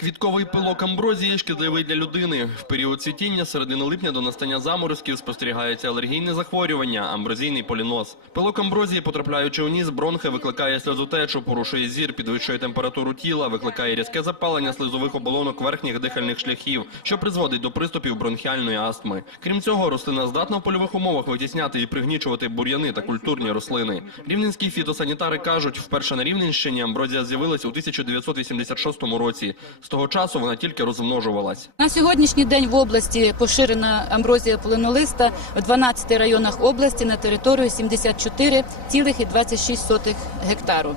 Квітковий пилок амброзії шкідливий для людини. В період цвітіння з середини липня до настання заморозків спостерігається алергійне захворювання – амброзійний поліноз. Пилок амброзії, потрапляючи у ніс, бронхи, викликає сльозотечу, порушує зір, підвищує температуру тіла, викликає різке запалення слизових оболонок верхніх дихальних шляхів, що призводить до приступів бронхіальної астми. Крім цього, рослина здатна в польових умовах витісняти і пригнічувати бур'яни та культурні рослини. Рівненські фітосанітари кажуть, вперше на Рівненщині амброзія з'явилась у 1986 році. З того часу вона тільки розмножувалась. На сьогоднішній день в області поширена амброзія полинолиста в 12 районах області на території 74,26 гектару.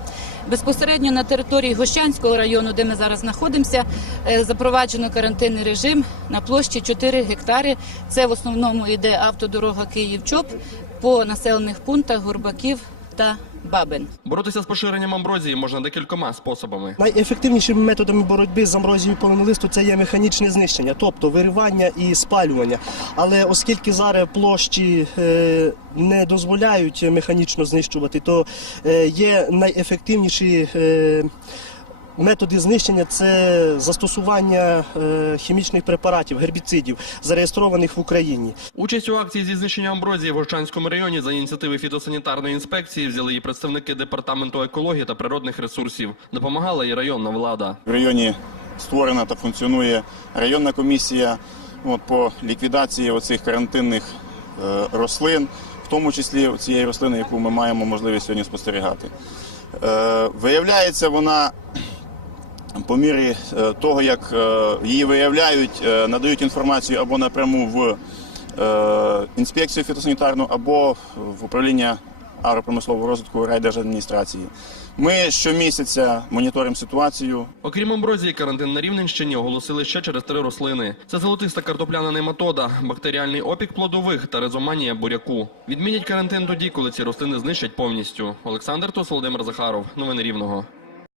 Безпосередньо на території Гощанського району, де ми зараз знаходимося, е, запроваджено карантинний режим на площі 4 гектари. Це в основному йде автодорога Київ-Чоп по населених пунктах Горбаків та Бабин. Боротися з поширенням амброзії можна декількома способами. Найефективнішими методами боротьби з амброзією полинолисту це є механічне знищення, тобто виривання і спалювання. Але оскільки зараз площі е, не дозволяють механічно знищувати, то е, є найефективніші е, методи знищення це застосування е, хімічних препаратів, гербіцидів, зареєстрованих в Україні. Участь у акції зі знищення амброзії в Гощанському районі за ініціативи фітосанітарної інспекції взяли і представники департаменту екології та природних ресурсів. Допомагала і районна влада. В районі створена та функціонує районна комісія от, по ліквідації оцих карантинних е, рослин, в тому числі цієї рослини, яку ми маємо можливість сьогодні спостерігати. Е, виявляється, вона по мірі е, того, як е, її виявляють, е, надають інформацію або напряму в інспекцію фітосанітарну, або в управління агропромислового розвитку райдержадміністрації. Ми щомісяця моніторимо ситуацію. Окрім амброзії, карантин на Рівненщині оголосили ще через три рослини. Це золотиста картопляна нематода, бактеріальний опік плодових та резоманія буряку. Відмінять карантин тоді, коли ці рослини знищать повністю. Олександр Тос, Володимир Захаров. Новини Рівного.